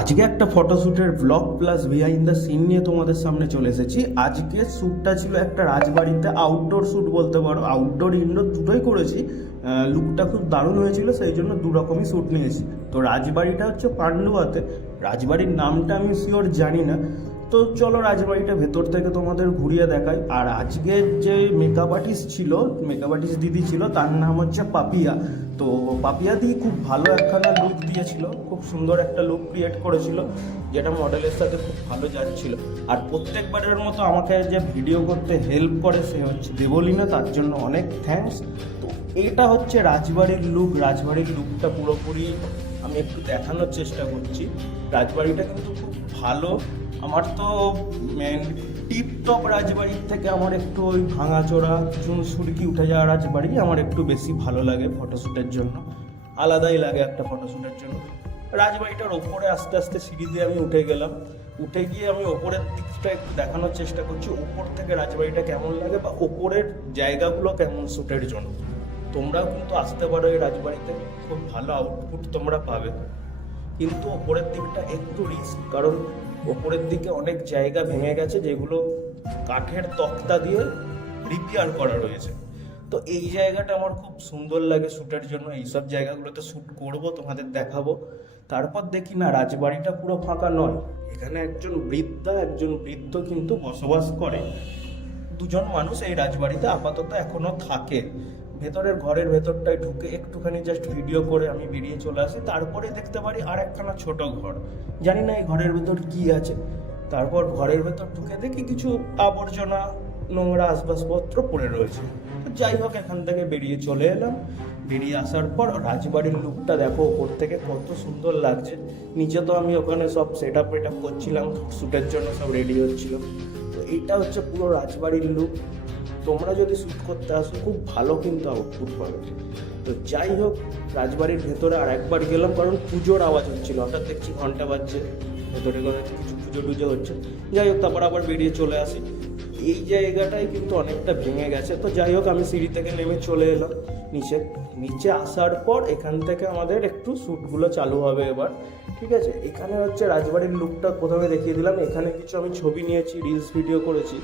আজকে একটা ফটোশ্যুটের blog plus behind the scene নিয়ে তোমাদের সামনে চলে এসেছি। আজকে শ্যুটটা ছিল একটা রাজবাড়িতে, আউটডোর শ্যুট বলতে পারো, আউটডোর ইনডোর দুটোই করেছি। লুকটা খুব দারুণ হয়েছিল, সেই জন্য দু রকমই শ্যুট নিয়েছি। তো রাজবাড়িটা হচ্ছে পান্ডুয়াতে, রাজবাড়ির নামটা আমি শিওর জানি না। তো চলো রাজবাড়িটা ভেতর থেকে তোমাদের ঘুরিয়ে দেখাই। আর আজকের যে মেকআপ আর্টিস্ট ছিল, মেকআপ আর্টিস্ট দিদি ছিল, তার নাম হচ্ছে পাপিয়া। তো পাপিয়া দি খুব ভালো একখানা লুক দিয়েছিল, খুব সুন্দর একটা লুক ক্রিয়েট করেছিল, যেটা মডেলের সাথে খুব ভালো যাচ্ছিল। আর প্রত্যেকবারের মতো আমাকে যে ভিডিও করতে হেল্প করে সে হচ্ছে দেবলীনা, তার জন্য অনেক থ্যাঙ্কস। তো এটা হচ্ছে রাজবাড়ির লুক। রাজবাড়ির লুকটা পুরোপুরি আমি একটু দেখানোর চেষ্টা করছি। রাজবাড়িটা কিন্তু খুব ভালো। আমার তো টিপটপ রাজবাড়ির থেকে আমার একটু ওই ভাঙাচোরা সুরকি উঠে যাওয়া রাজবাড়ি আমার একটু বেশি ভালো লাগে ফটোশ্যুটের জন্য, আলাদাই লাগে একটা ফটোশ্যুটের জন্য। রাজবাড়িটার ওপরে আস্তে আস্তে সিঁড়ি দিয়ে আমি উঠে গেলাম। উঠে গিয়ে আমি ওপরের দিকটা একটু দেখানোর চেষ্টা করছি, ওপর থেকে রাজবাড়িটা কেমন লাগে বা ওপরের জায়গাগুলো কেমন শ্যুটের জন্য। তোমরাও কিন্তু আসতে পারো এই রাজবাড়িতে, খুব ভালো আউটপুট তোমরা পাবে। কিন্তু ওপরের দিকটা একটু রিস্ক, কারণ ওপরের দিকে অনেক জায়গা ভেঙে গেছে, যেগুলো কাঠের তক্তা দিয়ে রিপেয়ার করা রয়েছে। তো এই জায়গাটা আমার খুব সুন্দর লাগে শ্যুটের জন্য। এইসব জায়গাগুলোতে শ্যুট করব, তোমাদের দেখাবো। তারপর দেখি না, রাজবাড়িটা পুরো ফাঁকা নয়, এখানে একজন বৃদ্ধ কিন্তু বসবাস করে। দুজন মানুষ এই রাজবাড়িতে আপাতত এখনো থাকে। ভেতরের ঘরের ভেতরটায় ঢুকে একটুখানি জাস্ট ভিডিও করে আমি বেরিয়ে চলে আসি। তারপরে দেখতে পারি আর একখানা ছোট ঘর, জানি না এই ঘরের ভেতর কি আছে। তারপর ঘরের ভেতর ঢুকে দেখি কিছু আবর্জনা, নোংরা আসবাবপত্র পড়ে রয়েছে। তো যাই হোক, এখান থেকে বেরিয়ে চলে এলাম। বেরিয়ে আসার পর রাজবাড়ির লুকটা দেখো ওপর থেকে কত সুন্দর লাগছে। নিচে তো আমি ওখানে সব সেট আপ করছিলাম, শ্যুটের জন্য সব রেডি হচ্ছিল। তো এইটা হচ্ছে পুরো রাজবাড়ির লুক। তোমরা যদি শ্যুট করতে আসো খুব ভালো কিন্তু আউটপুট পাবে। তো যাই হোক, রাজবাড়ির ভেতরে আর একবার গেলাম, কারণ পুজোর আওয়াজ হচ্ছিল। হঠাৎ দেখছি ঘন্টা বাজছে, ভেতরে কিছু পুজো টুজো হচ্ছে। যাই হোক, তারপর আবার বেরিয়ে চলে আসি। এই জায়গাটাই কিন্তু অনেকটা ভেঙে গেছে। তো যাই হোক, আমি সিঁড়ি থেকে নেমে চলে এলাম নিচে আসার পর এখান থেকে আমাদের একটু শ্যুটগুলো চালু হবে এবার। ঠিক আছে, এখানে হচ্ছে রাজবাড়ির লুকটা প্রথমে দেখিয়ে দিলাম। এখানে কিছু আমি ছবি নিয়েছি, রিলস ভিডিও করেছি।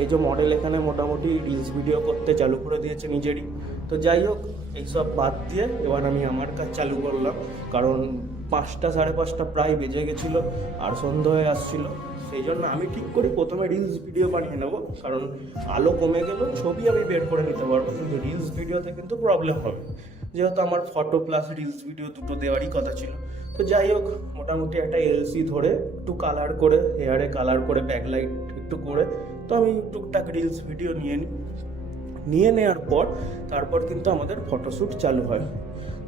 এই যে মডেল এখানে মোটামুটি রিলস ভিডিও করতে চালু করে দিয়েছে নিজেরই। তো যাই হোক, এইসব বাদ দিয়ে এবার আমি আমার কাজ চালু করলাম, কারণ 5টা 5:30 প্রায় বেজে গেছিলো আর সন্ধ্যা হয়ে আসছিলো। সেই জন্য আমি ঠিক করি প্রথমে রিলস ভিডিও বানিয়ে নেবো, কারণ আলো কমে গেলেও ছবি আমি বের করে নিতে পারবো, কিন্তু রিলস ভিডিওতে কিন্তু প্রবলেম হবে, যেহেতু আমার ফটো প্লাস রিলস ভিডিও দুটো দেওয়ারই কথা ছিল। তো যাই হোক, মোটামুটি একটা এলসি ধরে একটু কালার করে, হেয়ারে কালার করে, ব্যাকলাইট একটু করে, তো আমি টুকটাক রিলস ভিডিও নিয়ে নেওয়ার পর তারপর কিন্তু আমাদের ফটোশ্যুট চালু হয়।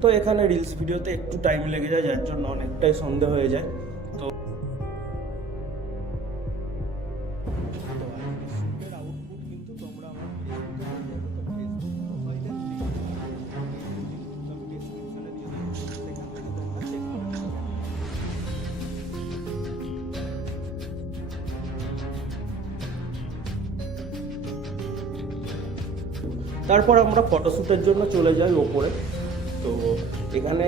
তো এখানে রিলস ভিডিওতে একটু টাইম লেগে যায়, যার জন্য অনেকটাই সন্ধে হয়ে যায়। তো আউটপুট কিন্তু তোমরা আমার তারপর আমরা ফটোশ্যুটের জন্য চলে যাই ওপরে। তো এখানে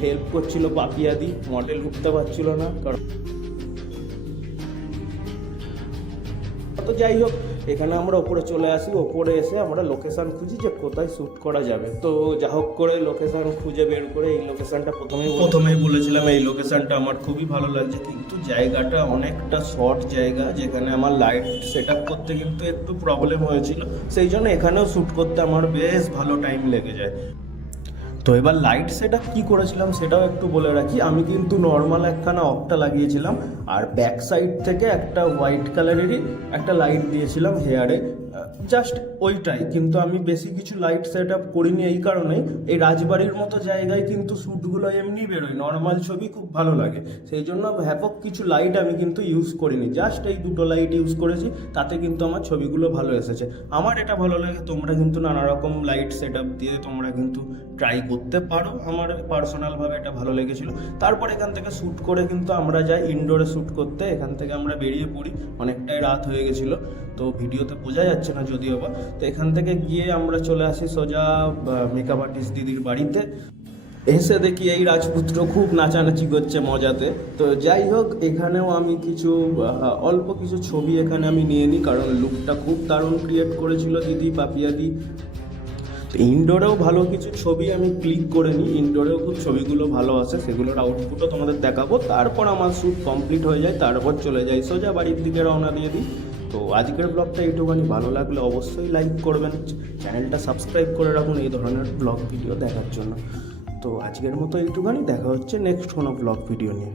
হেল্প করছিল পাপিয়াদি, মডেল উঠতে পারছিল না কারণ। তো যাই হোক, এখানে আমরা ওপরে চলে আসি। ওপরে এসে আমরা লোকেশান খুঁজি যে কোথায় শ্যুট করা যাবে। তো যা হোক করে লোকেশান খুঁজে বের করে এই লোকেশানটা প্রথমেই বলেছিলাম এই লোকেশানটা আমার খুবই ভালো লাগছে, কিন্তু জায়গাটা অনেকটা শর্ট জায়গা, যেখানে আমার লাইট সেট আপ করতে কিন্তু একটু প্রবলেম হয়েছিল। সেই জন্য এখানেও শ্যুট করতে আমার বেশ ভালো টাইম লেগে যায়। তো এবার লাইট সেট আপ কী করেছিলাম সেটাও একটু বলে রাখি। আমি কিন্তু নর্মাল একখানা অক্টা লাগিয়েছিলাম, আর ব্যাক সাইড থেকে একটা হোয়াইট কালারেরই একটা লাইট দিয়েছিলাম হেয়ারে, জাস্ট ওইটাই। কিন্তু আমি বেশি কিছু লাইট সেট আপ করিনি এই কারণেই, এই রাজবাড়ির মতো জায়গায় কিন্তু শ্যুটগুলো এমনি বেরোয়, নর্মাল ছবি খুব ভালো লাগে। সেই জন্য ব্যাপক কিছু লাইট আমি কিন্তু ইউজ করিনি, জাস্ট এই দুটো লাইট ইউজ করেছি, তাতে কিন্তু আমার ছবিগুলো ভালো এসেছে। আমার এটা ভালো লাগে। তোমরা কিন্তু নানা রকম লাইট সেট আপ দিয়ে তোমরা কিন্তু ট্রাই করতে পারো। আমার পার্সোনালভাবে এটা ভালো লেগেছিলো। তারপর এখান থেকে শ্যুট করে কিন্তু আমরা যাই ইনডোরে শ্যুট করতে। এখান থেকে আমরা বেরিয়ে পড়ি, অনেকটাই রাত হয়ে গেছিলো, তো ভিডিওতে বোঝা যাচ্ছে না যদিও বা। তো এখান থেকে গিয়ে আমরা চলে আসি সোজা মেকআপ আর্টিস্ট দিদির বাড়িতে। এসে দেখি এই রাজপুত্র খুব নাচানাচি করছে মজাতে। তো যাই হোক, এখানেও আমি কিছু অল্প কিছু ছবি এখানে আমি নিয়ে নিই, কারণ লুকটা খুব দারুণ ক্রিয়েট করেছিল দিদি পাপিয়াদি। তো ইনডোরেও ভালো কিছু ছবি আমি ক্লিক করে নিই, ইনডোরেও খুব ছবিগুলো ভালো আসে, সেগুলোর আউটপুটও তোমাদের দেখাবো। তারপর আমার শ্যুট কমপ্লিট হয়ে যায়, তারপর চলে যাই সোজা বাড়ির দিকে রওনা দিয়ে দিই। তো আজকের ব্লগটা একটুখানি ভালো লাগলে অবশ্যই লাইক করবেন, চ্যানেলটা সাবস্ক্রাইব করে রাখুন এই ধরনের ব্লগ ভিডিও দেখার জন্য। তো আজকের মতো একটুখানি, দেখা হচ্ছে নেক্সট কোনো ব্লগ ভিডিও নিয়ে।